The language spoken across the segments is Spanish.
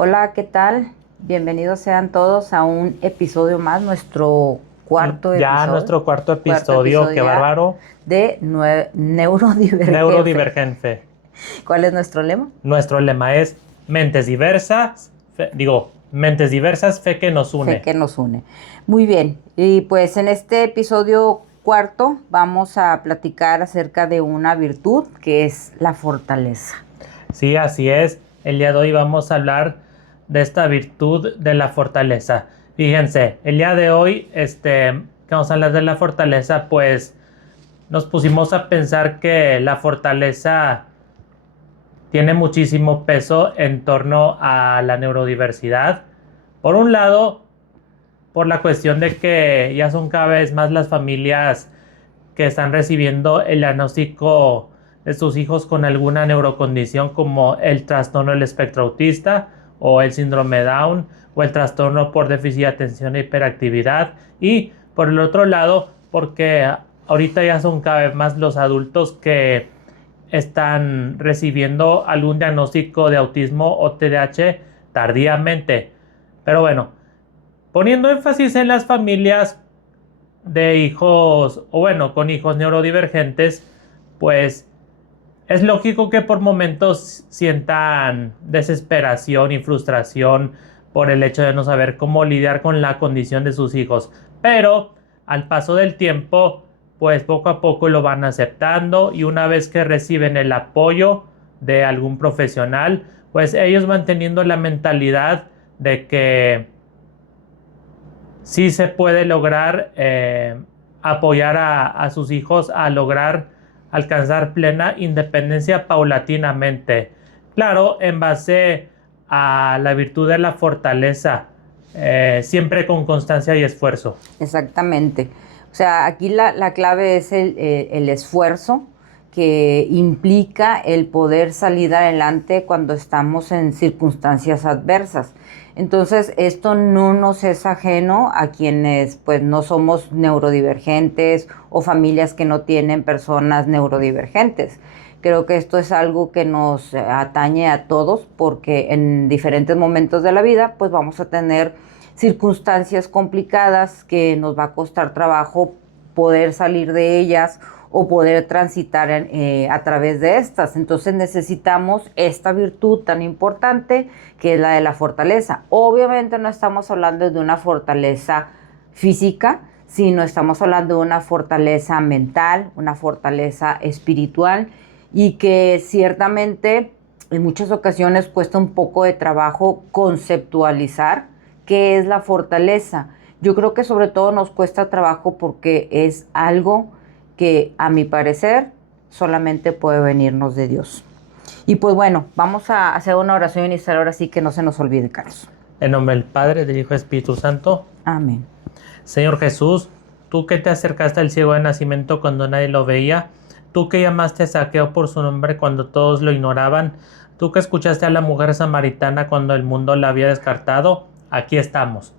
Hola, ¿qué tal? Bienvenidos sean todos a un episodio más, nuestro Ya nuestro cuarto episodio, episodio qué ya bárbaro, de Neurodivergencia. neurodivergente. ¿Cuál es nuestro lema? Nuestro lema es mentes diversas, mentes diversas, fe que nos Fe une. que nos une. Muy bien, y pues en este episodio cuarto vamos a platicar acerca de una virtud que es la fortaleza. Sí, así es. El día de hoy vamos a hablar de esta virtud de la fortaleza. Fíjense, el día de hoy, que vamos a hablar de la fortaleza, pues nos pusimos a pensar que la fortaleza tiene muchísimo peso en torno a la neurodiversidad. Por un lado, por la cuestión de que ya son cada vez más las familias que están recibiendo el diagnóstico de sus hijos con alguna neurocondición como el trastorno del espectro autista o el síndrome Down o el trastorno por déficit de atención e hiperactividad. Y por el otro lado, porque ahorita ya son cada vez más los adultos que están recibiendo algún diagnóstico de autismo o TDAH tardíamente. Pero bueno, poniendo énfasis en las familias de hijos, o bueno, con hijos neurodivergentes, pues es lógico que por momentos sientan desesperación y frustración por el hecho de no saber cómo lidiar con la condición de sus hijos. Pero al paso del tiempo, pues poco a poco lo van aceptando y una vez que reciben el apoyo de algún profesional, pues ellos van teniendo la mentalidad de que sí se puede lograr apoyar a sus hijos a lograr alcanzar plena independencia paulatinamente. Claro, en base a la virtud de la fortaleza, siempre con constancia y esfuerzo. Exactamente. O sea, aquí la clave es el esfuerzo que implica el poder salir adelante cuando estamos en circunstancias adversas. Entonces, esto no nos es ajeno a quienes pues no somos neurodivergentes o familias que no tienen personas neurodivergentes. Creo que esto es algo que nos atañe a todos porque en diferentes momentos de la vida pues vamos a tener circunstancias complicadas que nos va a costar trabajo poder salir de ellas o poder transitar a través de estas. Entonces necesitamos esta virtud tan importante que es la de la fortaleza. Obviamente no estamos hablando de una fortaleza física, sino estamos hablando de una fortaleza mental, una fortaleza espiritual y que ciertamente en muchas ocasiones cuesta un poco de trabajo conceptualizar qué es la fortaleza. Yo creo que sobre todo nos cuesta trabajo porque es algo que a mi parecer solamente puede venirnos de Dios. Y pues bueno, vamos a hacer una oración inicial ahora sí que no se nos olvide, Carlos. En nombre del Padre, del Hijo y Espíritu Santo. Amén. Señor Jesús, tú que te acercaste al ciego de nacimiento cuando nadie lo veía, tú que llamaste a Saqueo por su nombre cuando todos lo ignoraban, tú que escuchaste a la mujer samaritana cuando el mundo la había descartado, aquí estamos.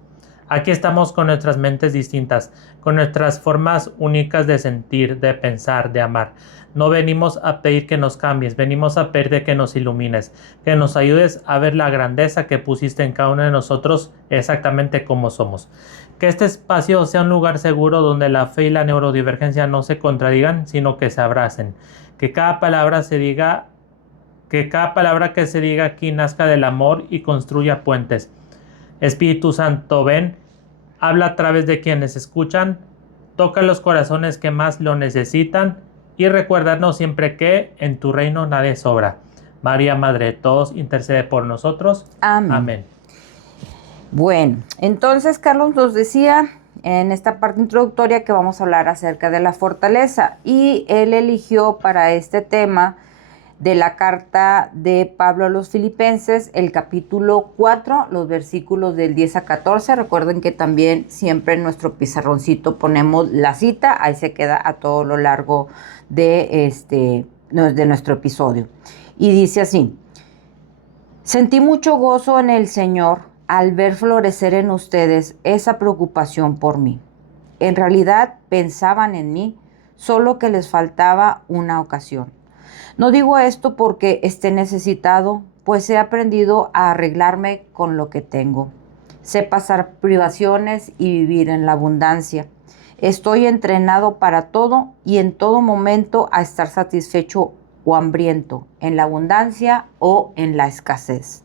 Aquí estamos con nuestras mentes distintas, con nuestras formas únicas de sentir, de pensar, de amar. No venimos a pedir que nos cambies, venimos a pedirte que nos ilumines, que nos ayudes a ver la grandeza que pusiste en cada uno de nosotros exactamente como somos. Que este espacio sea un lugar seguro donde la fe y la neurodivergencia no se contradigan, sino que se abracen. Que cada palabra se diga, que cada palabra que se diga aquí nazca del amor y construya puentes. Espíritu Santo, ven, habla a través de quienes escuchan, toca los corazones que más lo necesitan y recuérdanos siempre que en tu reino nadie sobra. María, Madre de todos, intercede por nosotros. Amén. Amén. Bueno, entonces Carlos nos decía en esta parte introductoria que vamos a hablar acerca de la fortaleza y él eligió para este tema de la carta de Pablo a los Filipenses, el capítulo 4, los versículos del 10 a 14. Recuerden que también siempre en nuestro pizarroncito ponemos la cita, ahí se queda a todo lo largo de nuestro episodio. Y dice así: sentí mucho gozo en el Señor al ver florecer en ustedes esa preocupación por mí. En realidad pensaban en mí, solo que les faltaba una ocasión. No digo esto porque esté necesitado, pues he aprendido a arreglarme con lo que tengo. Sé pasar privaciones y vivir en la abundancia. Estoy entrenado para todo y en todo momento a estar satisfecho o hambriento, en la abundancia o en la escasez.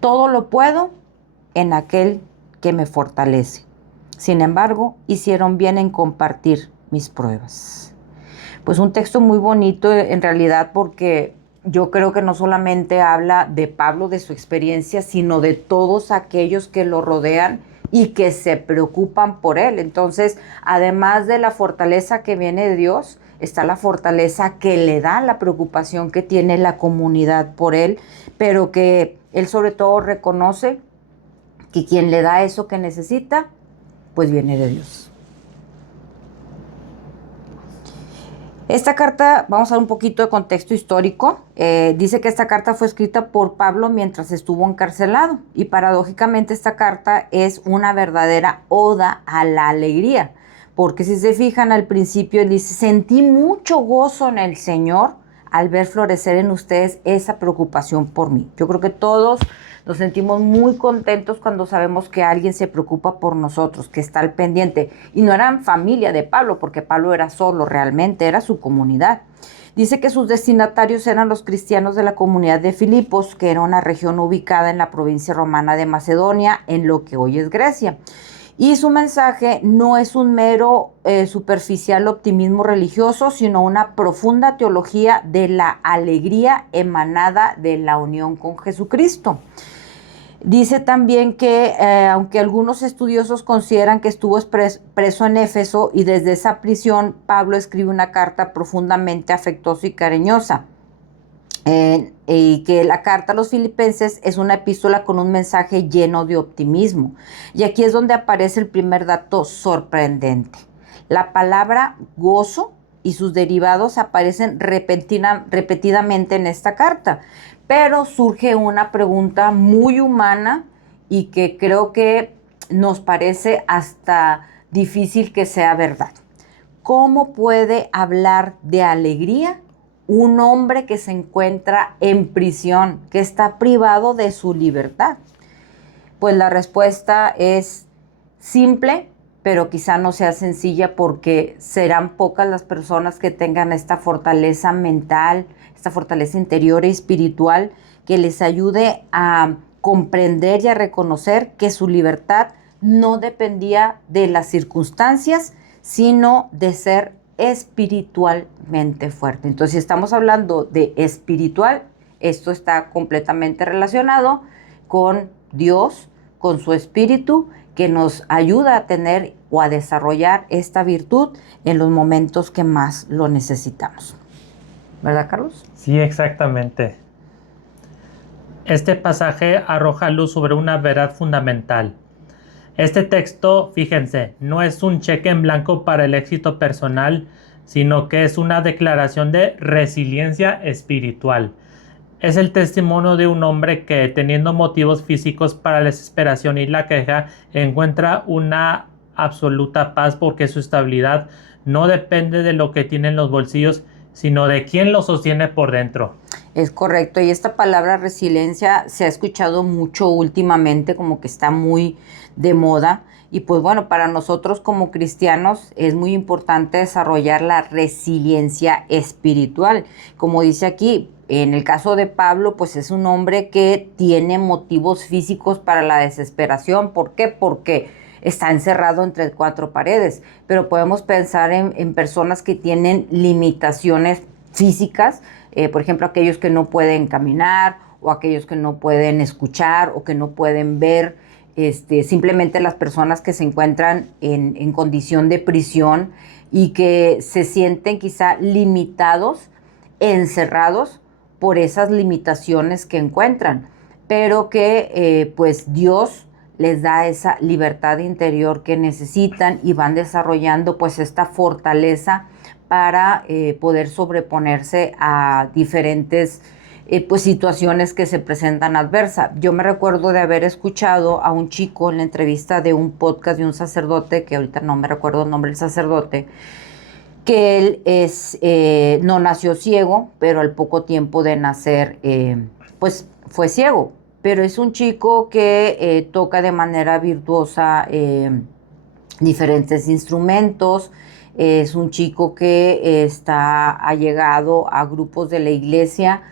Todo lo puedo en aquel que me fortalece. Sin embargo, hicieron bien en compartir mis pruebas. Pues un texto muy bonito en realidad, porque yo creo que no solamente habla de Pablo, de su experiencia, sino de todos aquellos que lo rodean y que se preocupan por él. Entonces, además de la fortaleza que viene de Dios, está la fortaleza que le da la preocupación que tiene la comunidad por él, pero que él sobre todo reconoce que quien le da eso que necesita, pues viene de Dios. Esta carta, vamos a dar un poquito de contexto histórico. Dice que esta carta fue escrita por Pablo mientras estuvo encarcelado, y paradójicamente esta carta es una verdadera oda a la alegría, porque si se fijan al principio él dice: sentí mucho gozo en el Señor al ver florecer en ustedes esa preocupación por mí. Yo creo que todos nos sentimos muy contentos cuando sabemos que alguien se preocupa por nosotros, que está al pendiente. Y no eran familia de Pablo, porque Pablo era solo, realmente era su comunidad. Dice que sus destinatarios eran los cristianos de la comunidad de Filipos, que era una región ubicada en la provincia romana de Macedonia, en lo que hoy es Grecia. Y su mensaje no es un mero superficial optimismo religioso, sino una profunda teología de la alegría emanada de la unión con Jesucristo. Dice también que aunque algunos estudiosos consideran que estuvo preso en Éfeso, y desde esa prisión Pablo escribe una carta profundamente afectuosa y cariñosa. Y que la carta a los filipenses es una epístola con un mensaje lleno de optimismo. Y aquí es donde aparece el primer dato sorprendente. La palabra gozo y sus derivados aparecen repetidamente en esta carta, pero surge una pregunta muy humana y que creo que nos parece hasta difícil que sea verdad. ¿Cómo puede hablar de alegría un hombre que se encuentra en prisión, que está privado de su libertad? Pues la respuesta es simple, pero quizá no sea sencilla, porque serán pocas las personas que tengan esta fortaleza mental, esta fortaleza interior y espiritual, que les ayude a comprender y a reconocer que su libertad no dependía de las circunstancias, sino de ser espiritualmente fuerte. Entonces, si estamos hablando de espiritual, esto está completamente relacionado con Dios, con su espíritu, que nos ayuda a tener o a desarrollar esta virtud en los momentos que más lo necesitamos. ¿Verdad, Carlos? Sí, exactamente. Este pasaje arroja luz sobre una verdad fundamental. Este texto, fíjense, no es un cheque en blanco para el éxito personal, sino que es una declaración de resiliencia espiritual. Es el testimonio de un hombre que, teniendo motivos físicos para la desesperación y la queja, encuentra una absoluta paz, porque su estabilidad no depende de lo que tiene en los bolsillos, sino de quién lo sostiene por dentro. Es correcto, y esta palabra resiliencia se ha escuchado mucho últimamente, como que está muy de moda. Y pues bueno, para nosotros como cristianos es muy importante desarrollar la resiliencia espiritual. Como dice aquí, en el caso de Pablo, pues es un hombre que tiene motivos físicos para la desesperación. ¿Por qué? Porque está encerrado entre cuatro paredes. Pero podemos pensar en personas que tienen limitaciones físicas, por ejemplo, aquellos que no pueden caminar, o aquellos que no pueden escuchar, o que no pueden ver. Simplemente las personas que se encuentran en condición de prisión y que se sienten quizá limitados, encerrados por esas limitaciones que encuentran, pero que pues Dios les da esa libertad interior que necesitan, y van desarrollando pues esta fortaleza para poder sobreponerse a diferentes pues situaciones que se presentan adversas. Yo me recuerdo de haber escuchado a un chico en la entrevista de un podcast de un sacerdote, que ahorita no me recuerdo el nombre del sacerdote, que él no nació ciego, pero al poco tiempo de nacer, pues fue ciego. Pero es un chico que toca de manera virtuosa diferentes instrumentos. Es un chico que está allegado a grupos de la iglesia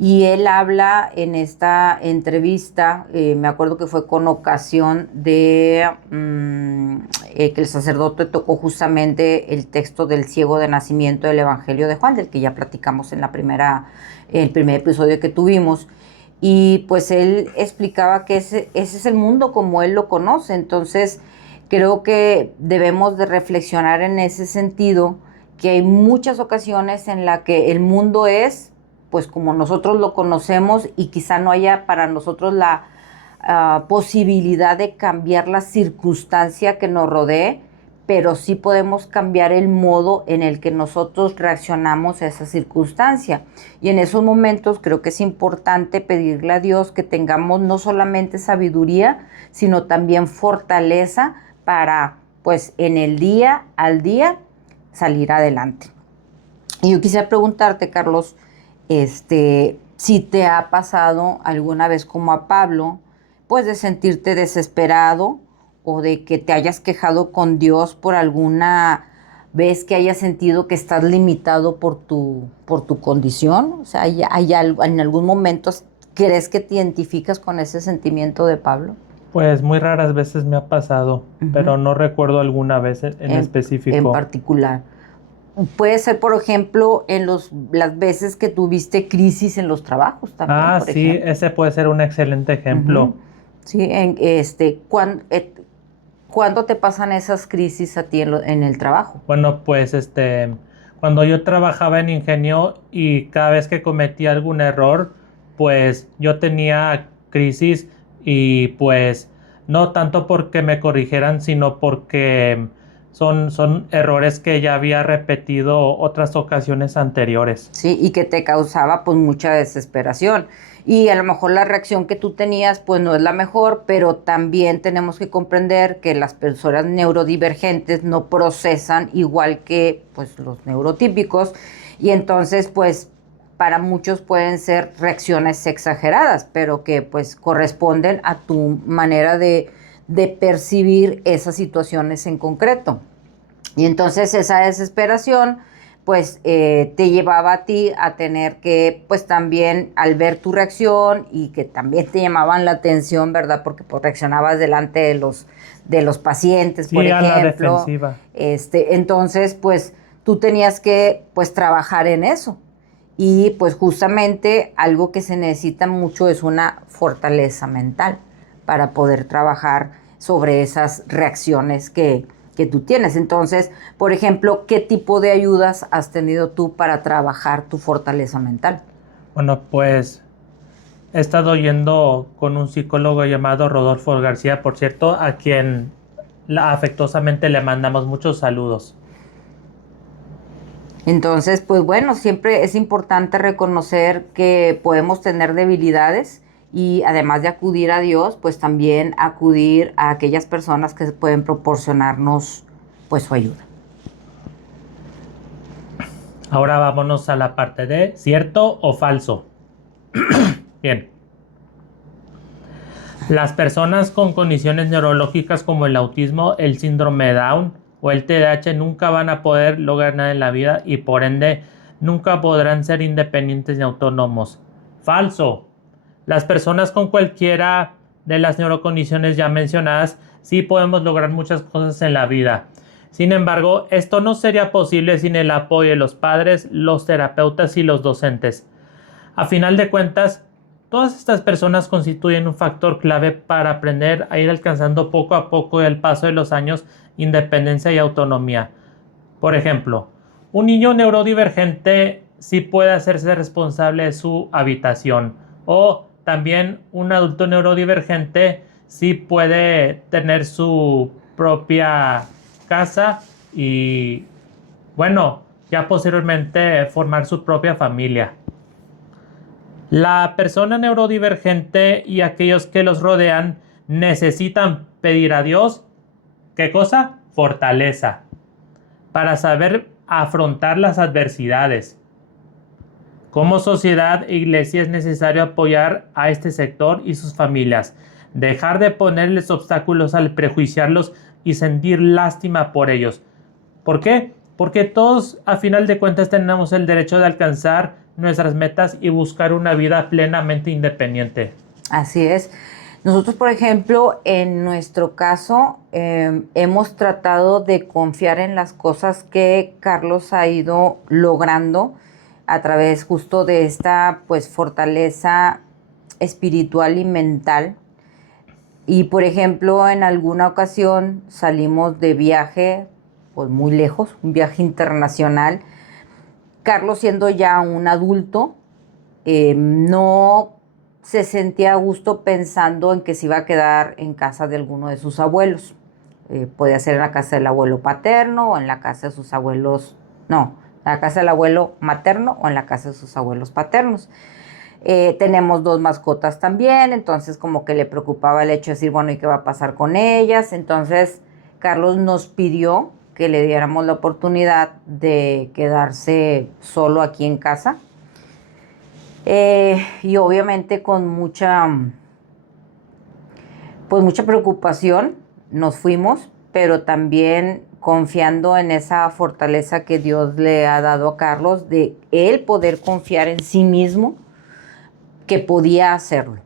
y él habla en esta entrevista, me acuerdo que fue con ocasión de que el sacerdote tocó justamente el texto del ciego de nacimiento del Evangelio de Juan, del que ya platicamos en el primer episodio que tuvimos. Y pues él explicaba que ese es el mundo como él lo conoce. Entonces creo que debemos de reflexionar en ese sentido, que hay muchas ocasiones en las que el mundo es pues como nosotros lo conocemos y quizá no haya para nosotros la posibilidad de cambiar la circunstancia que nos rodee, pero sí podemos cambiar el modo en el que nosotros reaccionamos a esa circunstancia. Y en esos momentos creo que es importante pedirle a Dios que tengamos no solamente sabiduría, sino también fortaleza para, pues, en el día al día salir adelante. Y yo quisiera preguntarte, Carlos, si te ha pasado alguna vez como a Pablo, pues de sentirte desesperado o de que te hayas quejado con Dios por alguna vez que hayas sentido que estás limitado por tu condición. O sea, ¿hay algo, en algún momento crees que te identificas con ese sentimiento de Pablo? Pues muy raras veces me ha pasado, pero no recuerdo alguna vez en específico. En particular. Puede ser, por ejemplo, las veces que tuviste crisis en los trabajos también. Ah, por sí, ejemplo. ese puede ser un excelente ejemplo. Sí, ¿cuándo te pasan esas crisis a ti en el trabajo? Bueno, pues cuando yo trabajaba en ingenio y cada vez que cometía algún error, pues yo tenía crisis y pues no tanto porque me corrigieran, sino porque son errores que ya había repetido otras ocasiones anteriores. Sí, y que te causaba pues mucha desesperación. Y a lo mejor la reacción que tú tenías pues no es la mejor, pero también tenemos que comprender que las personas neurodivergentes no procesan igual que pues los neurotípicos, y entonces pues para muchos pueden ser reacciones exageradas, pero que pues corresponden a tu manera de percibir esas situaciones en concreto. Y entonces esa desesperación pues te llevaba a ti a tener que, pues también al ver tu reacción y que también te llamaban la atención, ¿verdad? Porque pues reaccionabas delante de los pacientes, Sí, por a la ejemplo. defensiva. Entonces, pues tú tenías que, pues, trabajar en eso. Y pues justamente algo que se necesita mucho es una fortaleza mental para poder trabajar sobre esas reacciones que tú tienes. Entonces, por ejemplo, ¿qué tipo de ayudas has tenido tú para trabajar tu fortaleza mental? Bueno, pues he estado yendo con un psicólogo llamado Rodolfo García, por cierto, a quien afectuosamente le mandamos muchos saludos. Entonces, pues bueno, siempre es importante reconocer que podemos tener debilidades y además de acudir a Dios, pues también acudir a aquellas personas que pueden proporcionarnos pues su ayuda. Ahora vámonos a la parte de cierto o falso. Bien. Las personas con condiciones neurológicas como el autismo, el síndrome de Down o el TDAH nunca van a poder lograr nada en la vida y por ende nunca podrán ser independientes y autónomos. Falso. Las personas con cualquiera de las neurocondiciones ya mencionadas sí podemos lograr muchas cosas en la vida. Sin embargo, esto no sería posible sin el apoyo de los padres, los terapeutas y los docentes. A final de cuentas, todas estas personas constituyen un factor clave para aprender a ir alcanzando poco a poco el paso de los años independencia y autonomía. Por ejemplo, un niño neurodivergente sí puede hacerse responsable de su habitación, o también un adulto neurodivergente sí puede tener su propia casa y, bueno, ya posteriormente formar su propia familia. La persona neurodivergente y aquellos que los rodean necesitan pedir a Dios, ¿qué cosa? Fortaleza, para saber afrontar las adversidades. Como sociedad e iglesia es necesario apoyar a este sector y sus familias, dejar de ponerles obstáculos al prejuiciarlos y sentir lástima por ellos. ¿Por qué? Porque todos a final de cuentas tenemos el derecho de alcanzar nuestras metas y buscar una vida plenamente independiente. Así es. Nosotros, por ejemplo, en nuestro caso, hemos tratado de confiar en las cosas que Carlos ha ido logrando a través justo de esta pues fortaleza espiritual y mental. Y por ejemplo, en alguna ocasión salimos de viaje, pues muy lejos, un viaje internacional. Carlos, siendo ya un adulto, no se sentía a gusto pensando en que se iba a quedar en casa de alguno de sus abuelos. Podía ser en la casa del abuelo paterno o en la casa de sus abuelos, no, en la casa del abuelo materno o en la casa de sus abuelos paternos. Tenemos 2 mascotas también, entonces como que le preocupaba el hecho de decir, bueno, ¿y qué va a pasar con ellas? Entonces Carlos nos pidió que le diéramos la oportunidad de quedarse solo aquí en casa. Y obviamente con pues mucha preocupación nos fuimos, pero también confiando en esa fortaleza que Dios le ha dado a Carlos de él poder confiar en sí mismo que podía hacerlo.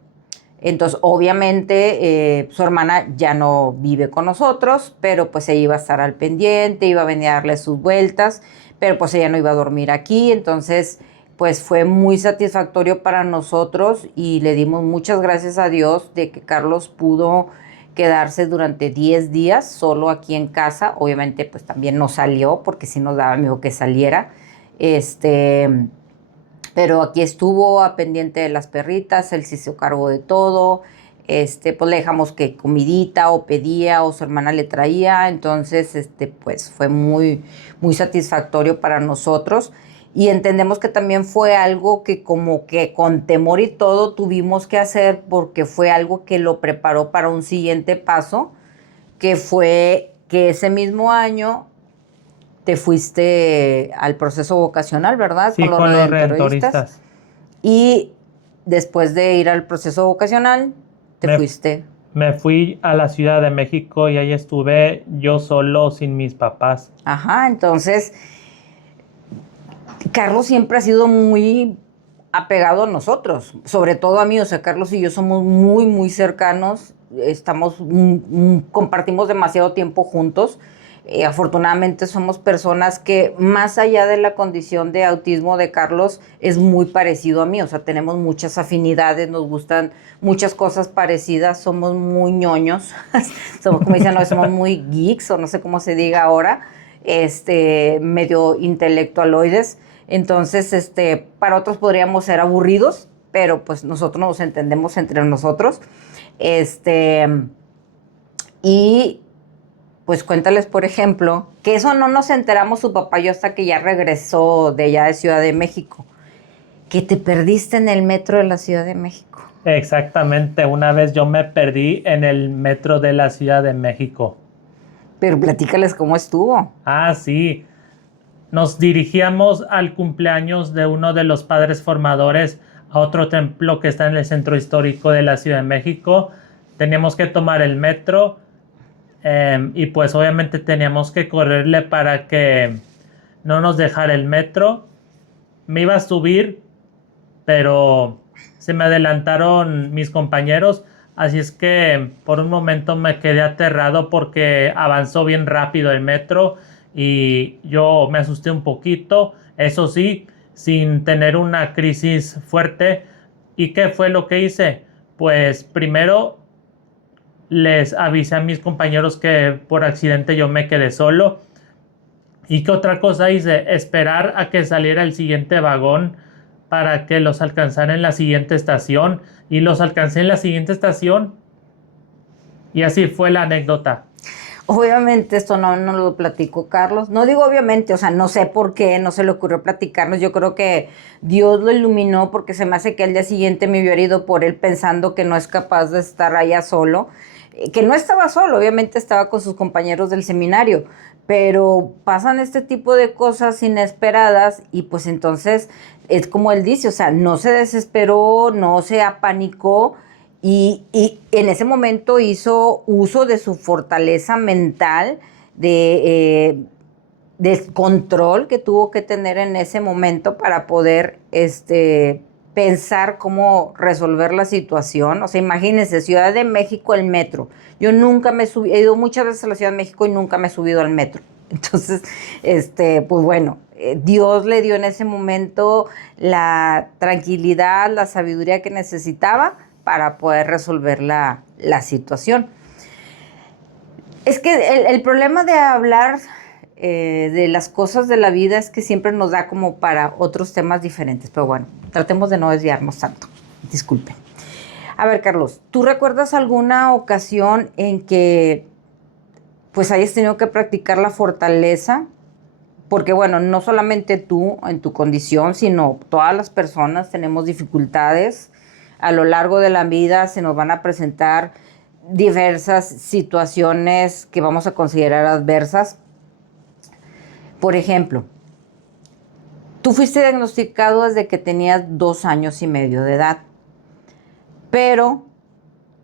Entonces, obviamente, su hermana ya no vive con nosotros, pero pues ella iba a estar al pendiente, iba a venir a darle sus vueltas, pero pues ella no iba a dormir aquí. Entonces, pues fue muy satisfactorio para nosotros y le dimos muchas gracias a Dios de que Carlos pudo quedarse durante 10 días solo aquí en casa. Obviamente, pues también no salió porque sí nos daba miedo que saliera. Pero aquí estuvo a pendiente de las perritas, él se hizo cargo de todo. Pues le dejamos que comidita o pedía o su hermana le traía. Entonces, pues fue muy, muy satisfactorio para nosotros. Y entendemos que también fue algo que como que con temor y todo tuvimos que hacer porque fue algo que lo preparó para un siguiente paso, que fue que ese mismo año te fuiste al proceso vocacional, ¿verdad? Sí, con los redentoristas. Y después de ir al proceso vocacional, fuiste. Me fui a la Ciudad de México y ahí estuve yo solo, sin mis papás. Ajá, entonces, Carlos siempre ha sido muy apegado a nosotros, sobre todo a mí. O sea, Carlos y yo somos muy, muy cercanos, compartimos demasiado tiempo juntos. Afortunadamente somos personas que más allá de la condición de autismo de Carlos es muy parecido a mí, o sea, tenemos muchas afinidades, nos gustan muchas cosas parecidas, somos muy ñoños, somos, como dicen, no, somos muy geeks o no sé cómo se diga ahora, medio intelectualoides. Entonces, para otros podríamos ser aburridos, pero pues nosotros nos entendemos entre nosotros. Y pues cuéntales, por ejemplo, que eso no nos enteramos su papá y yo hasta que ya regresó de allá de Ciudad de México, que te perdiste en el metro de la Ciudad de México. Exactamente, una vez yo me perdí en el metro de la Ciudad de México. Pero platícales cómo estuvo. Ah, sí. Nos dirigíamos al cumpleaños de uno de los padres formadores a otro templo que está en el centro histórico de la Ciudad de México. Teníamos que tomar el metro y pues obviamente teníamos que correrle para que no nos dejara el metro. Me iba a subir, pero se me adelantaron mis compañeros, así es que por un momento me quedé aterrado porque avanzó bien rápido el metro y yo me asusté un poquito, eso sí, sin tener una crisis fuerte. ¿Y qué fue lo que hice? Pues primero les avisé a mis compañeros que por accidente yo me quedé solo. ¿Y qué otra cosa hice? Esperar a que saliera el siguiente vagón para que los alcanzara en la siguiente estación. Y los alcancé en la siguiente estación. Y así fue la anécdota. Obviamente esto no lo platicó Carlos. No digo obviamente, o sea, no sé por qué no se le ocurrió platicarnos. Yo creo que Dios lo iluminó porque se me hace que al día siguiente me hubiera ido por él pensando que no es capaz de estar allá solo. Que no estaba solo, obviamente estaba con sus compañeros del seminario, pero pasan este tipo de cosas inesperadas y pues entonces es como él dice, o sea, no se desesperó, no se apanicó y en ese momento hizo uso de su fortaleza mental, de control que tuvo que tener en ese momento para poder pensar cómo resolver la situación. O sea, imagínense, Ciudad de México, el metro. Yo nunca me subí, he ido muchas veces a la Ciudad de México y nunca me he subido al metro. Entonces, pues bueno, Dios le dio en ese momento la tranquilidad, la sabiduría que necesitaba para poder resolver la situación. Es que el problema de hablar de las cosas de la vida es que siempre nos da como para otros temas diferentes. Pero bueno, tratemos de no desviarnos tanto. Disculpen. A ver, Carlos, ¿tú recuerdas alguna ocasión en que pues hayas tenido que practicar la fortaleza? Porque bueno, no solamente tú en tu condición, sino todas las personas tenemos dificultades. A lo largo de la vida se nos van a presentar diversas situaciones que vamos a considerar adversas. Por ejemplo, tú fuiste diagnosticado desde que tenías 2 años y medio de edad, pero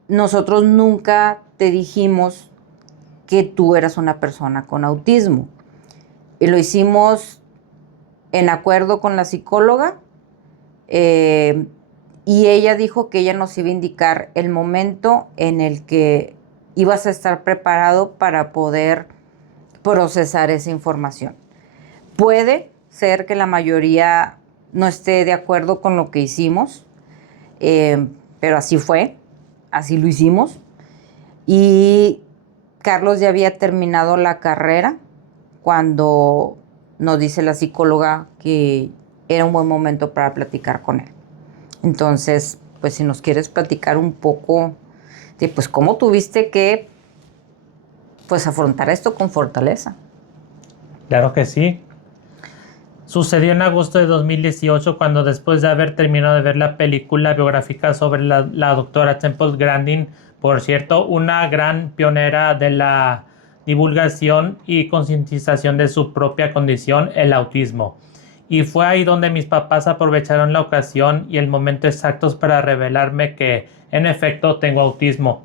nosotros nunca te dijimos que tú eras una persona con autismo. Y lo hicimos en acuerdo con la psicóloga, y ella dijo que ella nos iba a indicar el momento en el que ibas a estar preparado para poder procesar esa información. Puede ser que la mayoría no esté de acuerdo con lo que hicimos, pero así fue, así lo hicimos. Y Carlos ya había terminado la carrera cuando nos dice la psicóloga que era un buen momento para platicar con él. Entonces, pues si nos quieres platicar un poco de pues cómo tuviste que pues afrontar esto con fortaleza. Claro que sí. Sucedió en agosto de 2018 cuando después de haber terminado de ver la película biográfica sobre la doctora Temple Grandin, por cierto, una gran pionera de la divulgación y concientización de su propia condición, el autismo. Y fue ahí donde mis papás aprovecharon la ocasión y el momento exactos para revelarme que, en efecto, tengo autismo.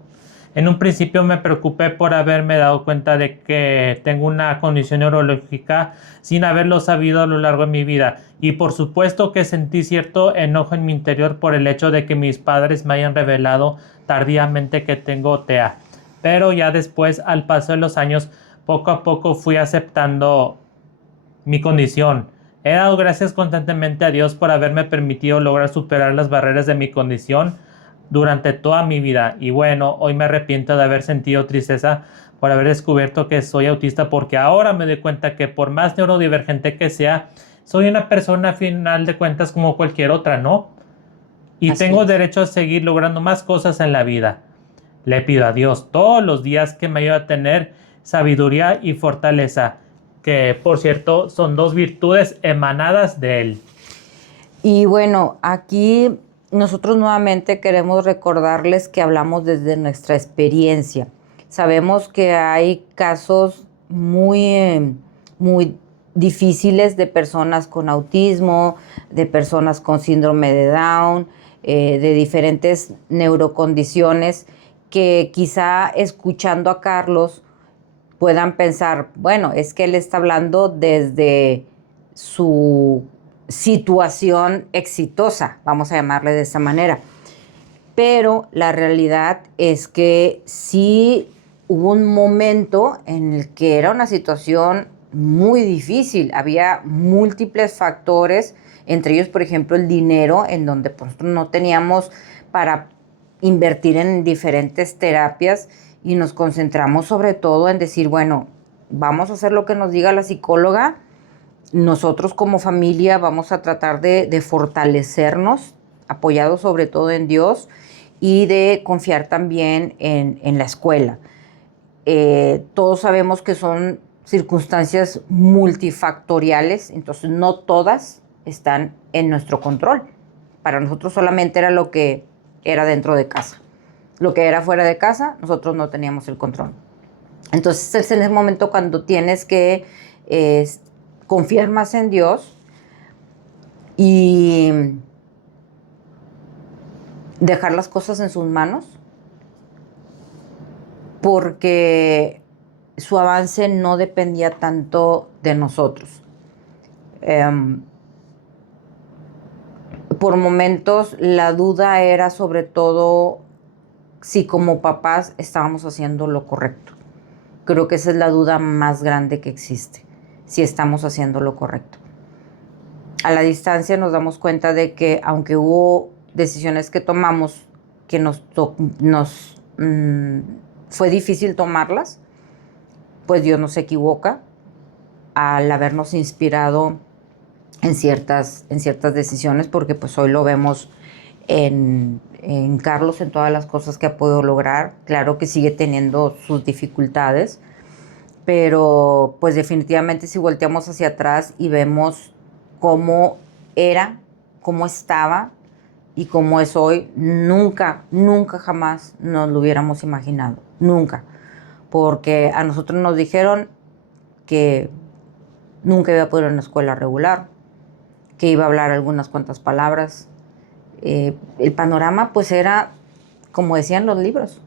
En un principio me preocupé por haberme dado cuenta de que tengo una condición neurológica sin haberlo sabido a lo largo de mi vida. Y por supuesto que sentí cierto enojo en mi interior por el hecho de que mis padres me hayan revelado tardíamente que tengo TEA. Pero ya después, al paso de los años, poco a poco fui aceptando mi condición. He dado gracias constantemente a Dios por haberme permitido lograr superar las barreras de mi condición durante toda mi vida. Y bueno, hoy me arrepiento de haber sentido tristeza por haber descubierto que soy autista, porque ahora me doy cuenta que por más neurodivergente que sea, soy una persona a final de cuentas como cualquier otra, ¿no? Y Así tengo es. derecho a seguir logrando más cosas en la vida. Le pido a Dios todos los días que me ayude a tener sabiduría y fortaleza, que por cierto son dos virtudes emanadas de Él. Y bueno, aquí nosotros nuevamente queremos recordarles que hablamos desde nuestra experiencia. Sabemos que hay casos muy difíciles de personas con autismo, de personas con síndrome de Down, de diferentes neurocondiciones que quizá escuchando a Carlos puedan pensar, bueno, es que él está hablando desde su situación exitosa, vamos a llamarle de esa manera. Pero la realidad es que sí hubo un momento en el que era una situación muy difícil. Había múltiples factores, entre ellos, por ejemplo, el dinero, en donde pues, no teníamos para invertir en diferentes terapias y nos concentramos sobre todo en decir, bueno, vamos a hacer lo que nos diga la psicóloga. Nosotros como familia vamos a tratar de fortalecernos, apoyados sobre todo en Dios y de confiar también en la escuela. Todos sabemos que son circunstancias multifactoriales, entonces no todas están en nuestro control. Para nosotros solamente era lo que era dentro de casa. Lo que era fuera de casa, nosotros no teníamos el control. Entonces es en ese momento cuando tienes que eh, confiar más en Dios y dejar las cosas en sus manos, porque su avance no dependía tanto de nosotros. Um, por momentos la duda era sobre todo si como papás estábamos haciendo lo correcto. Creo que esa es la duda más grande que existe, si estamos haciendo lo correcto. A la distancia nos damos cuenta de que aunque hubo decisiones que tomamos que fue difícil tomarlas, pues Dios no se equivoca al habernos inspirado en ciertas decisiones, porque pues hoy lo vemos en Carlos, en todas las cosas que ha podido lograr. Claro que sigue teniendo sus dificultades, pero pues definitivamente si volteamos hacia atrás y vemos cómo era, cómo estaba y cómo es hoy, nunca, nunca jamás nos lo hubiéramos imaginado, nunca. Porque a nosotros nos dijeron que nunca iba a poder ir a una escuela regular, que iba a hablar algunas cuantas palabras. El panorama pues era como decían los libros,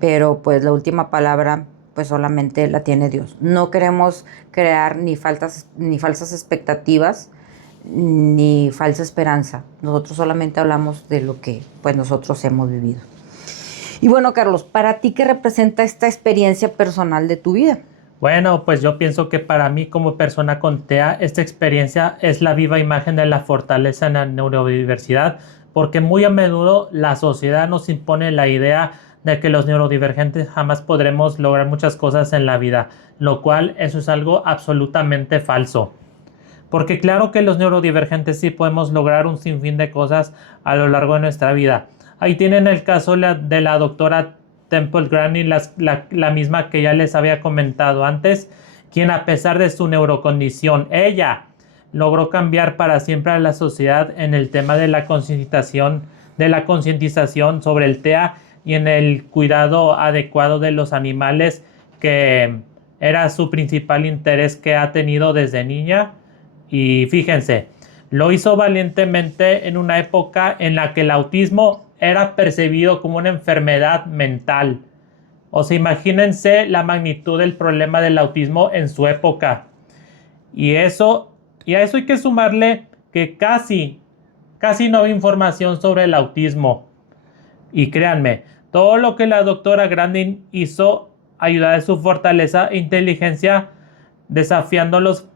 pero pues la última palabra pues solamente la tiene Dios. No queremos crear ni falsas expectativas ni falsa esperanza. Nosotros solamente hablamos de lo que pues nosotros hemos vivido. Y bueno, Carlos, ¿para ti qué representa esta experiencia personal de tu vida? Bueno, pues yo pienso que para mí como persona con TEA, esta experiencia es la viva imagen de la fortaleza en la neurodiversidad, porque muy a menudo la sociedad nos impone la idea de que los neurodivergentes jamás podremos lograr muchas cosas en la vida, lo cual eso es algo absolutamente falso. Porque claro que los neurodivergentes sí podemos lograr un sinfín de cosas a lo largo de nuestra vida. Ahí tienen el caso de la doctora Temple Grandin, la misma que ya les había comentado antes, quien a pesar de su neurocondición, ella logró cambiar para siempre a la sociedad en el tema de la concientización sobre el TEA y en el cuidado adecuado de los animales, que era su principal interés que ha tenido desde niña. Y fíjense, lo hizo valientemente en una época en la que el autismo era percibido como una enfermedad mental. O sea, imagínense la magnitud del problema del autismo en su época. Y a eso hay que sumarle que casi no había información sobre el autismo. Y créanme, todo lo que la doctora Grandin hizo ayudar a su fortaleza e inteligencia, desafiando los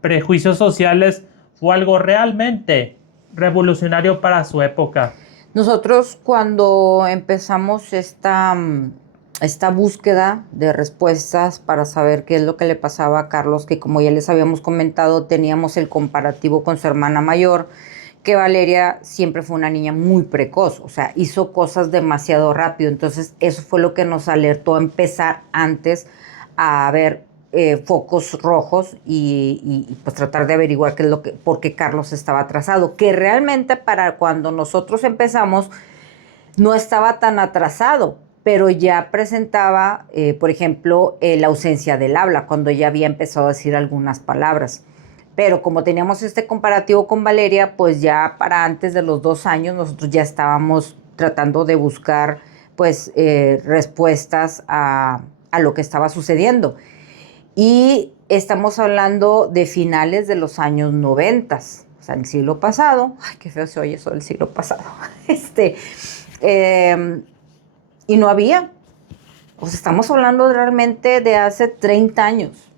prejuicios sociales, fue algo realmente revolucionario para su época. Nosotros cuando empezamos esta búsqueda de respuestas para saber qué es lo que le pasaba a Carlos, que como ya les habíamos comentado, teníamos el comparativo con su hermana mayor, que Valeria siempre fue una niña muy precoz, o sea, hizo cosas demasiado rápido. Entonces eso fue lo que nos alertó a empezar antes a ver focos rojos y pues tratar de averiguar qué es por qué Carlos estaba atrasado, que realmente para cuando nosotros empezamos no estaba tan atrasado, pero ya presentaba, por ejemplo, la ausencia del habla, cuando ya había empezado a decir algunas palabras. Pero como teníamos este comparativo con Valeria, pues ya para antes de los 2 años nosotros ya estábamos tratando de buscar pues respuestas a lo que estaba sucediendo. Y estamos hablando de finales de los años 90, o sea, el siglo pasado. Ay, qué feo se oye eso del siglo pasado. Y no había. O sea, estamos hablando realmente de hace 30 años.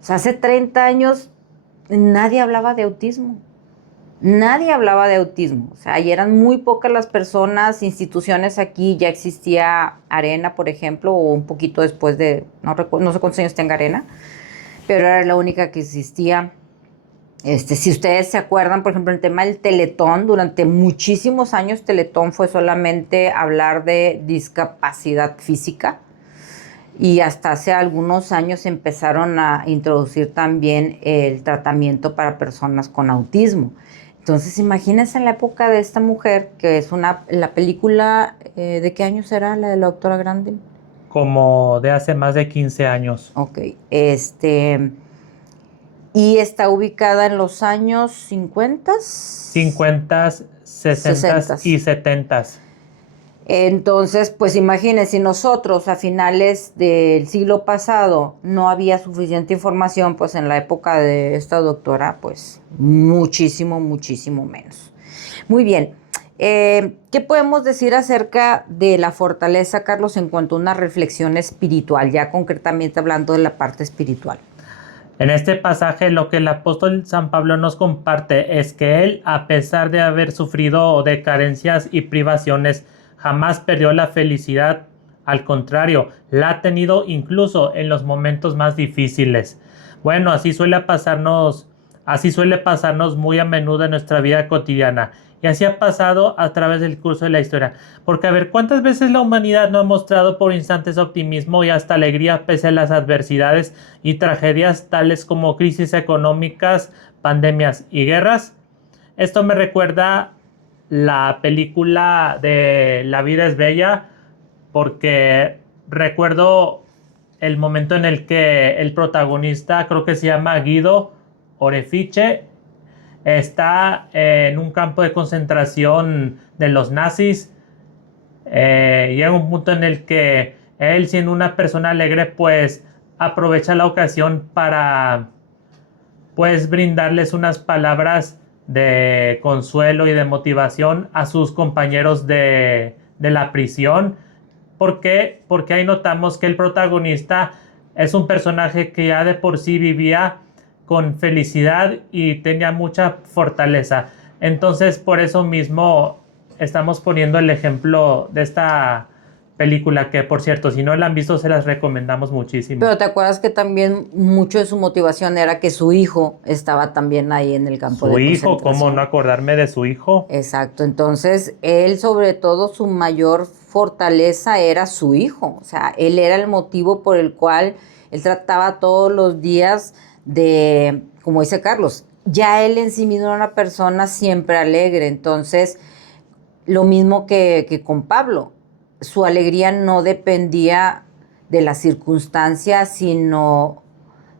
O sea, hace 30 años nadie hablaba de autismo. Nadie hablaba de autismo. O sea, y eran muy pocas las personas, instituciones aquí. Ya existía Arena, por ejemplo, o un poquito después de, no sé cuántos años tenga Arena, pero era la única que existía. Si ustedes se acuerdan, por ejemplo, el tema del Teletón, durante muchísimos años Teletón fue solamente hablar de discapacidad física, y hasta hace algunos años empezaron a introducir también el tratamiento para personas con autismo. Entonces, imagínense en la época de esta mujer, que es la película, ¿de qué años era la de la doctora Grandin? como de hace más de 15 años. Ok, y está ubicada en los años 50, 50, 60 60. y 70. Entonces, pues imagínense, si nosotros a finales del siglo pasado no había suficiente información, pues en la época de esta doctora, pues muchísimo, muchísimo menos. Muy bien. ¿Qué podemos decir acerca de la fortaleza, Carlos, en cuanto a una reflexión espiritual, ya concretamente hablando de la parte espiritual? En este pasaje lo que el apóstol San Pablo nos comparte es que él, a pesar de haber sufrido de carencias y privaciones, jamás perdió la felicidad. Al contrario, la ha tenido incluso en los momentos más difíciles. Bueno, así suele pasarnos muy a menudo en nuestra vida cotidiana. Y así ha pasado a través del curso de la historia. Porque a ver, ¿cuántas veces la humanidad no ha mostrado por instantes optimismo y hasta alegría pese a las adversidades y tragedias tales como crisis económicas, pandemias y guerras? Esto me recuerda la película de La vida es bella, porque recuerdo el momento en el que el protagonista, creo que se llama Guido Orefice, está en un campo de concentración de los nazis. Llega un punto en el que él, siendo una persona alegre, pues aprovecha la ocasión para pues brindarles unas palabras de consuelo y de motivación a sus compañeros de la prisión. ¿Por qué? Porque ahí notamos que el protagonista es un personaje que ya de por sí vivía con felicidad y tenía mucha fortaleza. Entonces, por eso mismo estamos poniendo el ejemplo de esta película que, por cierto, si no la han visto, se las recomendamos muchísimo. Pero te acuerdas que también mucho de su motivación era que su hijo estaba también ahí en el campo Su de hijo, ¿cómo no concentración. acordarme de su hijo? Exacto, entonces él sobre todo su mayor fortaleza era su hijo, o sea, él era el motivo por el cual él trataba todos los días de, como dice Carlos, ya él en sí mismo era una persona siempre alegre, entonces lo mismo que con Pablo, su alegría no dependía de las circunstancias, sino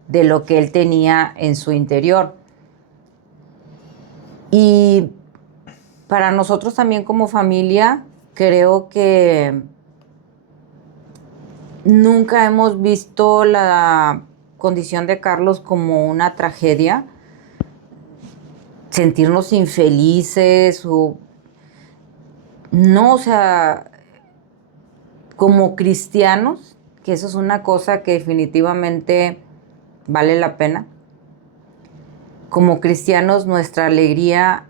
de lo que él tenía en su interior. Y para nosotros también como familia, creo que nunca hemos visto la condición de Carlos como una tragedia, sentirnos infelices o no, o sea, como cristianos, que eso es una cosa que definitivamente vale la pena. Como cristianos, nuestra alegría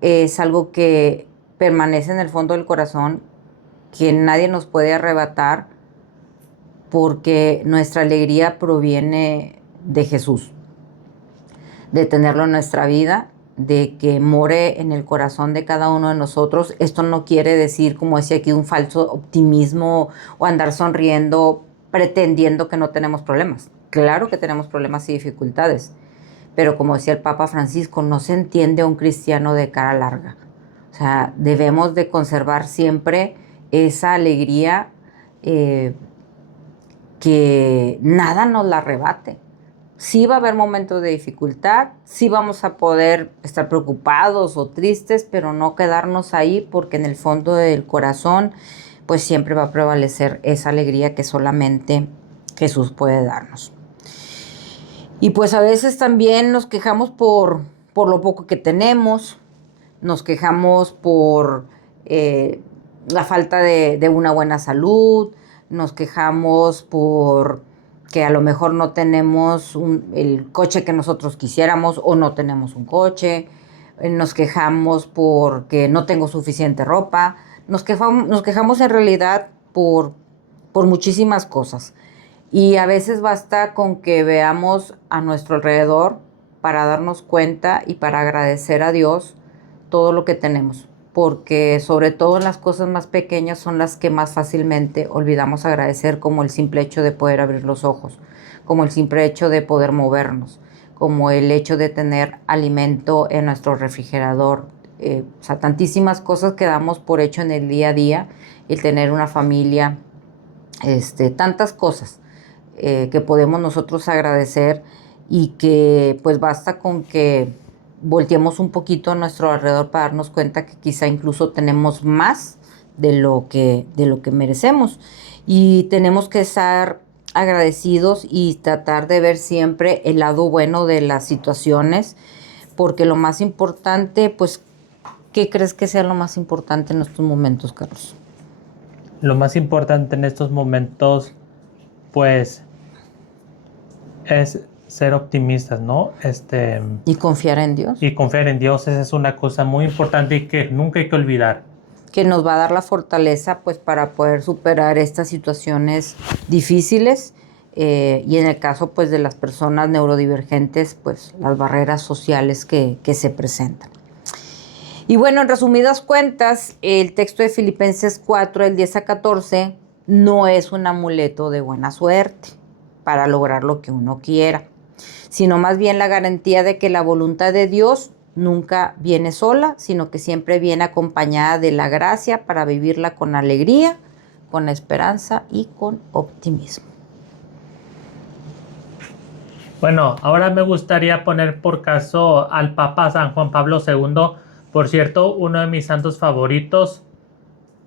es algo que permanece en el fondo del corazón, que nadie nos puede arrebatar, porque nuestra alegría proviene de Jesús, de tenerlo en nuestra vida, de que more en el corazón de cada uno de nosotros. Esto no quiere decir, como decía aquí, un falso optimismo o andar sonriendo pretendiendo que no tenemos problemas. Claro que tenemos problemas y dificultades, pero como decía el Papa Francisco, no se entiende a un cristiano de cara larga. O sea, debemos de conservar siempre esa alegría, que nada nos la arrebate. Sí va a haber momentos de dificultad, sí vamos a poder estar preocupados o tristes, pero no quedarnos ahí, porque en el fondo del corazón pues siempre va a prevalecer esa alegría que solamente Jesús puede darnos. Y pues a veces también nos quejamos por lo poco que tenemos, nos quejamos por la falta de una buena salud, nos quejamos por que a lo mejor no tenemos el coche que nosotros quisiéramos o no tenemos un coche, nos quejamos porque no tengo suficiente ropa, nos quejamos en realidad por muchísimas cosas. Y a veces basta con que veamos a nuestro alrededor para darnos cuenta y para agradecer a Dios todo lo que tenemos, porque sobre todo las cosas más pequeñas son las que más fácilmente olvidamos agradecer, como el simple hecho de poder abrir los ojos, como el simple hecho de poder movernos, como el hecho de tener alimento en nuestro refrigerador. O sea, tantísimas cosas que damos por hecho en el día a día, el tener una familia, tantas cosas que podemos nosotros agradecer y que pues basta con que volteemos un poquito a nuestro alrededor para darnos cuenta que quizá incluso tenemos más de lo que merecemos y tenemos que estar agradecidos y tratar de ver siempre el lado bueno de las situaciones, porque lo más importante, pues, ¿qué crees que sea lo más importante en estos momentos, Carlos? Lo más importante en estos momentos, pues, es ser optimistas, ¿no? Y confiar en Dios. Y confiar en Dios, esa es una cosa muy importante y que nunca hay que olvidar. Que nos va a dar la fortaleza, pues, para poder superar estas situaciones difíciles y en el caso, pues, de las personas neurodivergentes, pues, las barreras sociales que se presentan. Y bueno, en resumidas cuentas, el texto de Filipenses 4, el 10 a 14, no es un amuleto de buena suerte para lograr lo que uno quiera, sino más bien la garantía de que la voluntad de Dios nunca viene sola, sino que siempre viene acompañada de la gracia para vivirla con alegría, con esperanza y con optimismo. Bueno, ahora me gustaría poner por caso al Papa San Juan Pablo II, por cierto, uno de mis santos favoritos.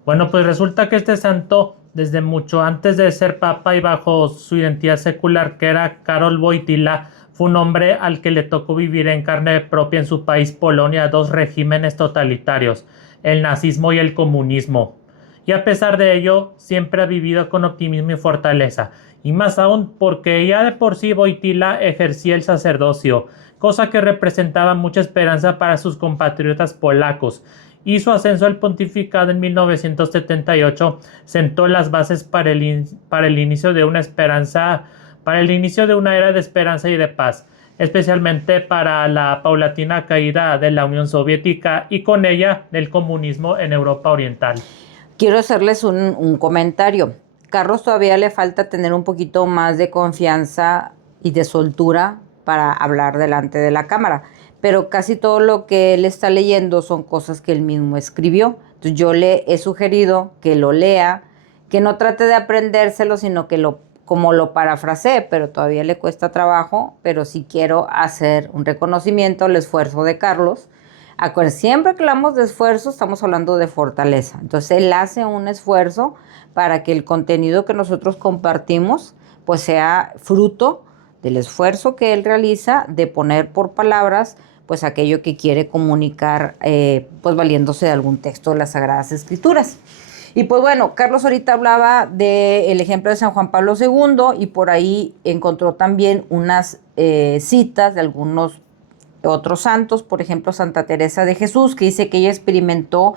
Bueno, pues resulta que este santo, desde mucho antes de ser papa y bajo su identidad secular, que era Karol Wojtyła, fue un hombre al que le tocó vivir en carne propia en su país, Polonia, dos regímenes totalitarios, el nazismo y el comunismo. Y a pesar de ello, siempre ha vivido con optimismo y fortaleza. Y más aún porque ya de por sí Wojtyła ejercía el sacerdocio, cosa que representaba mucha esperanza para sus compatriotas polacos. Y su ascenso al pontificado en 1978 sentó las bases para el inicio de una esperanza, para el inicio de una era de esperanza y de paz, especialmente para la paulatina caída de la Unión Soviética y con ella del comunismo en Europa Oriental. Quiero hacerles un comentario. Carlos todavía le falta tener un poquito más de confianza y de soltura para hablar delante de la cámara, pero casi todo lo que él está leyendo son cosas que él mismo escribió. Entonces yo le he sugerido que lo lea, que no trate de aprendérselo, sino que como lo parafrasee, pero todavía le cuesta trabajo, pero sí quiero hacer un reconocimiento al esfuerzo de Carlos. Siempre que hablamos de esfuerzo, estamos hablando de fortaleza. Entonces, él hace un esfuerzo para que el contenido que nosotros compartimos, pues sea fruto del esfuerzo que él realiza de poner por palabras, pues aquello que quiere comunicar, pues valiéndose de algún texto de las Sagradas Escrituras. Y pues bueno, Carlos ahorita hablaba del ejemplo de San Juan Pablo II y por ahí encontró también unas citas de algunos otros santos, por ejemplo Santa Teresa de Jesús, que dice que ella experimentó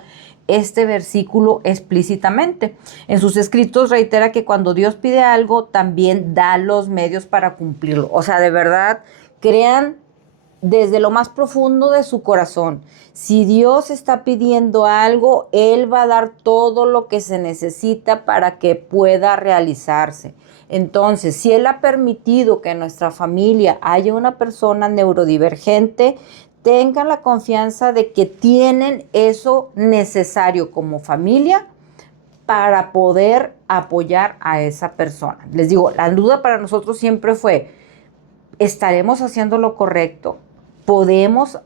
este versículo explícitamente. En sus escritos reitera que cuando Dios pide algo, también da los medios para cumplirlo. O sea, de verdad, crean desde lo más profundo de su corazón. Si Dios está pidiendo algo, Él va a dar todo lo que se necesita para que pueda realizarse. Entonces, si Él ha permitido que en nuestra familia haya una persona neurodivergente, tengan la confianza de que tienen eso necesario como familia para poder apoyar a esa persona. Les digo, la duda para nosotros siempre fue, ¿estaremos haciendo lo correcto? ¿Podemos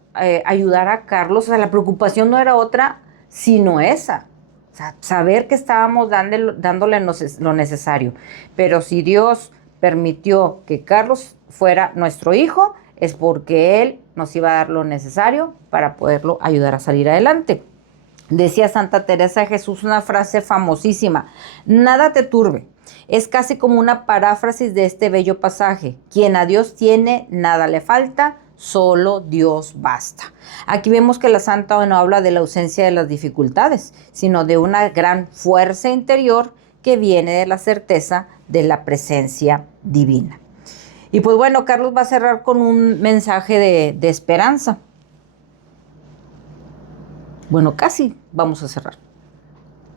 ayudar a Carlos? O sea, la preocupación no era otra, sino esa. O sea, saber que estábamos dándole lo necesario. Pero si Dios permitió que Carlos fuera nuestro hijo, es porque Él nos iba a dar lo necesario para poderlo ayudar a salir adelante. Decía Santa Teresa de Jesús una frase famosísima: nada te turbe. Es casi como una paráfrasis de este bello pasaje: quien a Dios tiene, nada le falta, solo Dios basta. Aquí vemos que la santa no habla de la ausencia de las dificultades, sino de una gran fuerza interior que viene de la certeza de la presencia divina. Y pues bueno, Carlos va a cerrar con un mensaje de esperanza. Bueno, casi vamos a cerrar.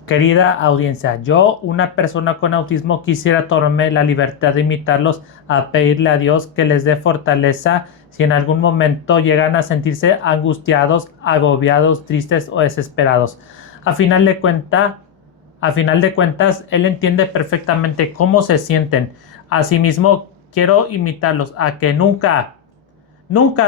Querida audiencia, yo, una persona con autismo, quisiera tomarme la libertad de invitarlos a pedirle a Dios que les dé fortaleza si en algún momento llegan a sentirse angustiados, agobiados, tristes o desesperados. A final de cuentas, A final de cuentas, Él entiende perfectamente cómo se sienten. Asimismo, quiero invitarlos a que nunca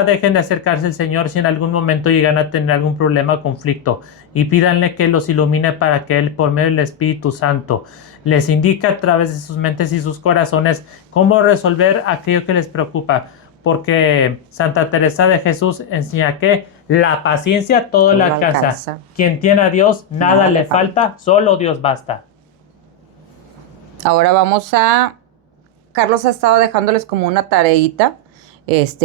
dejen de acercarse al Señor si en algún momento llegan a tener algún problema o conflicto, y pídanle que los ilumine para que Él, por medio del Espíritu Santo, les indique a través de sus mentes y sus corazones cómo resolver aquello que les preocupa. Porque Santa Teresa de Jesús enseña que la paciencia todo la alcanza. Quien tiene a Dios, nada le falta, solo Dios basta. Ahora Carlos ha estado dejándoles como una tareita,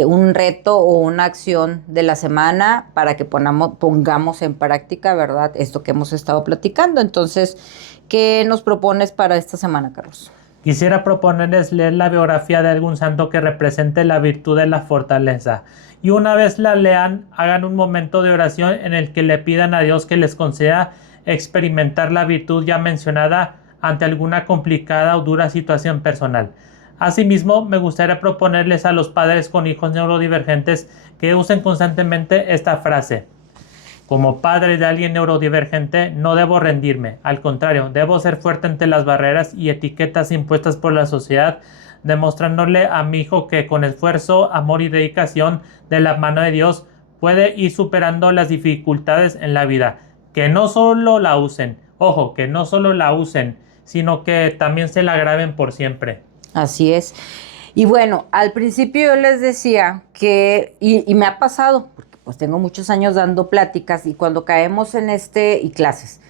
un reto o una acción de la semana para que pongamos en práctica, ¿verdad? Esto que hemos estado platicando. Entonces, ¿qué nos propones para esta semana, Carlos? Quisiera proponerles leer la biografía de algún santo que represente la virtud de la fortaleza. Y una vez la lean, hagan un momento de oración en el que le pidan a Dios que les conceda experimentar la virtud ya mencionada ante alguna complicada o dura situación personal. Asimismo, me gustaría proponerles a los padres con hijos neurodivergentes que usen constantemente esta frase. Como padre de alguien neurodivergente, no debo rendirme. Al contrario, debo ser fuerte ante las barreras y etiquetas impuestas por la sociedad, demostrándole a mi hijo que con esfuerzo, amor y dedicación de la mano de Dios puede ir superando las dificultades en la vida. Que no solo la usen, ojo, que no solo la usen, sino que también se la graben por siempre. Así es. Y bueno, al principio yo les decía que, y me ha pasado, porque pues tengo muchos años dando pláticas y cuando caemos y clases,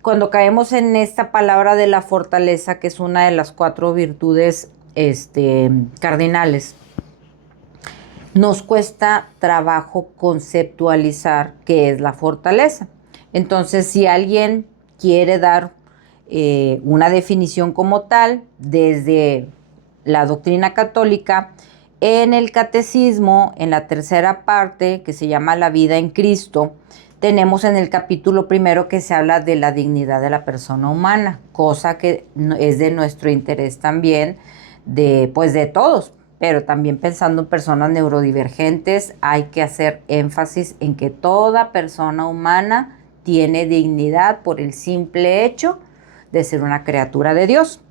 cuando caemos en esta palabra de la fortaleza, que es una de las 4 virtudes cardinales, nos cuesta trabajo conceptualizar qué es la fortaleza. Entonces, si alguien quiere dar una definición como tal, desde la doctrina católica, en el catecismo, en la tercera parte, que se llama La vida en Cristo, tenemos en el capítulo 1 que se habla de la dignidad de la persona humana, cosa que es de nuestro interés también, de todos, pero también pensando en personas neurodivergentes, hay que hacer énfasis en que toda persona humana tiene dignidad por el simple hecho de ser una criatura de Dios.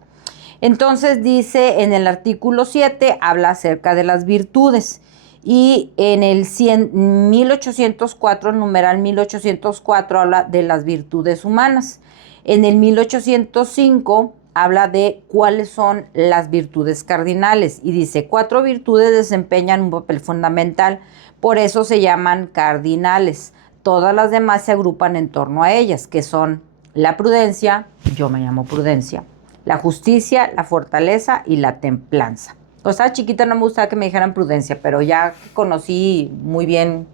Entonces dice en el artículo 7, habla acerca de las virtudes. Y en el 1804, numeral 1804, habla de las virtudes humanas. En el 1805 habla de cuáles son las virtudes cardinales. Y dice, 4 virtudes desempeñan un papel fundamental, por eso se llaman cardinales. Todas las demás se agrupan en torno a ellas, que son la prudencia, yo me llamo Prudencia, la justicia, la fortaleza y la templanza. Cuando estaba chiquita no me gustaba que me dijeran prudencia, pero ya conocí muy bien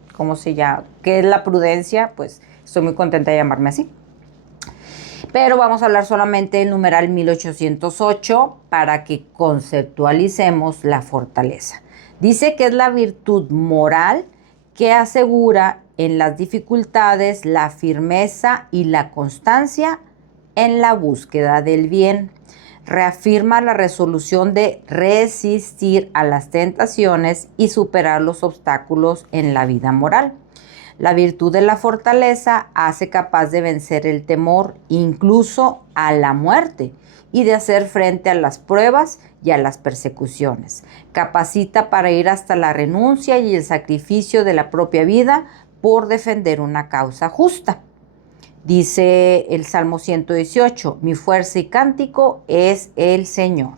qué es la prudencia, pues estoy muy contenta de llamarme así. Pero vamos a hablar solamente del numeral 1808 para que conceptualicemos la fortaleza. Dice que es la virtud moral que asegura en las dificultades la firmeza y la constancia en la búsqueda del bien. Reafirma la resolución de resistir a las tentaciones y superar los obstáculos en la vida moral. La virtud de la fortaleza hace capaz de vencer el temor, incluso a la muerte, y de hacer frente a las pruebas y a las persecuciones. Capacita para ir hasta la renuncia y el sacrificio de la propia vida por defender una causa justa. Dice el Salmo 118, mi fuerza y cántico es el Señor.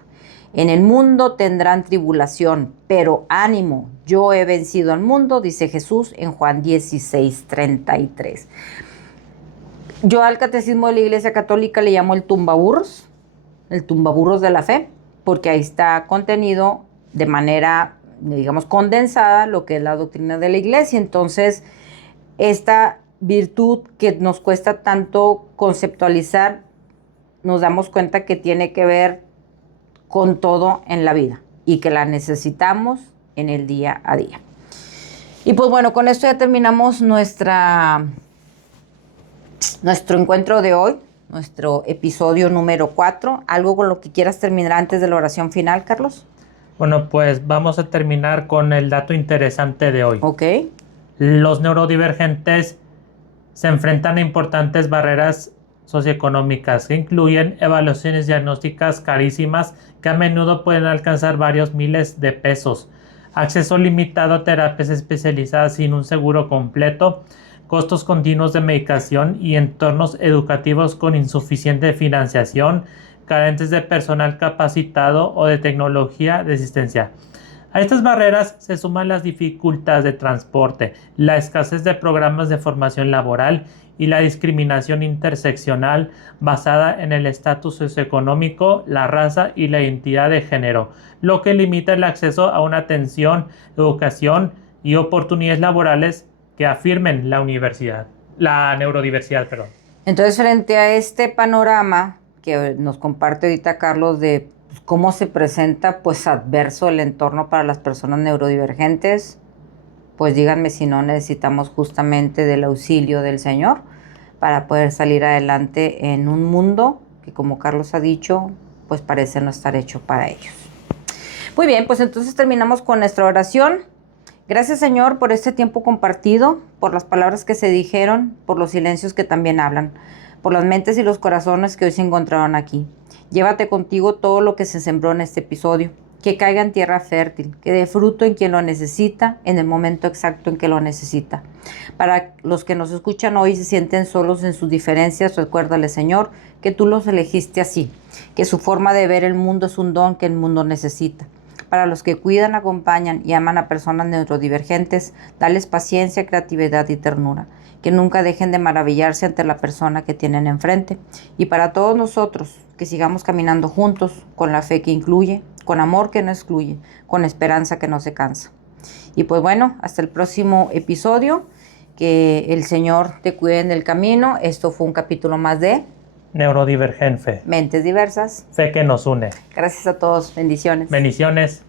En el mundo tendrán tribulación, pero ánimo, yo he vencido al mundo, dice Jesús en Juan 16:33. Yo al catecismo de la Iglesia Católica le llamo el tumbaburros de la fe, porque ahí está contenido de manera, digamos, condensada lo que es la doctrina de la Iglesia. Entonces, esta virtud que nos cuesta tanto conceptualizar, nos damos cuenta que tiene que ver con todo en la vida y que la necesitamos en el día a día. Y pues bueno, con esto ya terminamos nuestro encuentro de hoy, nuestro episodio número 4. ¿Algo con lo que quieras terminar antes de la oración final, Carlos? Bueno, pues vamos a terminar con el dato interesante de hoy. Ok. Los neurodivergentes se enfrentan a importantes barreras socioeconómicas, que incluyen evaluaciones diagnósticas carísimas que a menudo pueden alcanzar varios miles de pesos, acceso limitado a terapias especializadas sin un seguro completo, costos continuos de medicación y entornos educativos con insuficiente financiación, carentes de personal capacitado o de tecnología de asistencia. A estas barreras se suman las dificultades de transporte, la escasez de programas de formación laboral y la discriminación interseccional basada en el estatus socioeconómico, la raza y la identidad de género, lo que limita el acceso a una atención, educación y oportunidades laborales que afirmen la neurodiversidad, perdón. Entonces, frente a este panorama que nos comparte ahorita Carlos de cómo se presenta pues adverso el entorno para las personas neurodivergentes, pues díganme si no necesitamos justamente del auxilio del Señor para poder salir adelante en un mundo que, como Carlos ha dicho, pues parece no estar hecho para ellos. Muy bien, pues entonces terminamos con nuestra oración. Gracias, Señor, por este tiempo compartido, por las palabras que se dijeron, por los silencios que también hablan, por las mentes y los corazones que hoy se encontraron aquí. Llévate contigo todo lo que se sembró en este episodio, que caiga en tierra fértil, que dé fruto en quien lo necesita, en el momento exacto en que lo necesita. Para los que nos escuchan hoy y se sienten solos en sus diferencias, recuérdale, Señor, que tú los elegiste así, que su forma de ver el mundo es un don que el mundo necesita. Para los que cuidan, acompañan y aman a personas neurodivergentes, dales paciencia, creatividad y ternura, que nunca dejen de maravillarse ante la persona que tienen enfrente. Y para todos nosotros, que sigamos caminando juntos, con la fe que incluye, con amor que no excluye, con esperanza que no se cansa. Y pues bueno, hasta el próximo episodio, que el Señor te cuide en el camino. Esto fue un capítulo más de Neurodivergente. Mentes Diversas. Fe que nos une. Gracias a todos. Bendiciones. Bendiciones.